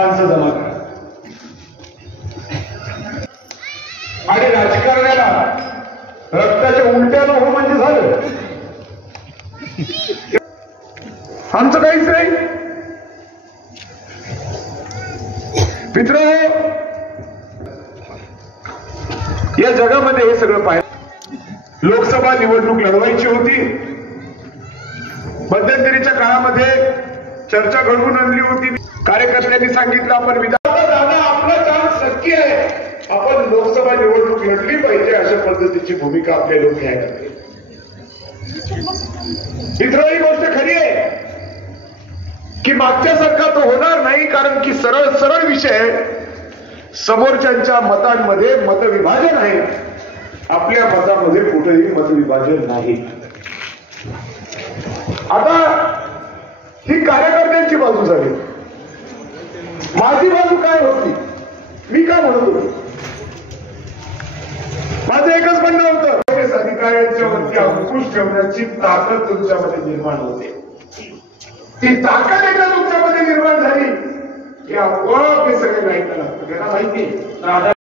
माणसं जमा करा आणि राजकारणाला रक्ताच्या उलट्या न हो म्हणजे झालं. आमचं काहीच नाही. मित्रांनो, या जगामध्ये हे सगळं पाहिलं. लोकसभा निवडणूक लढवायची होती. मध्यंतरीच्या काळामध्ये चर्चा घडवून आणली होती. कार्यकर्त्यांनी सांगितलं आपण आपला चान्स नक्की आहे, आपण लोकसभा निवडणूक लढली पाहिजे, अशा पद्धतीची भूमिका आपले लोक घ्यायला लागले. मित्र, ही गोष्ट खरी आहे की मागच्यासारखा तो होणार नाही, कारण की सरळ सरळ विषय समोरच्यांच्या मतांमध्ये मतविभाजन आहे, आपल्या मतामध्ये कुठेही मतविभाजन नाही. आता ही कार्यकर्त्यांची बाजू झाली. माझी बाजू काय होती, मी काय म्हणत होतो? माझं एकच म्हणणं होतं, पोलीस अधिकाऱ्यांच्या वरती अंकुश ठेवण्याची ताकद तुमच्यामध्ये निर्माण होते. ती ताकद एकदा तुमच्यामध्ये निर्माण झाली की आपोआप हे सगळे माहिती लागतं. त्यांना माहिती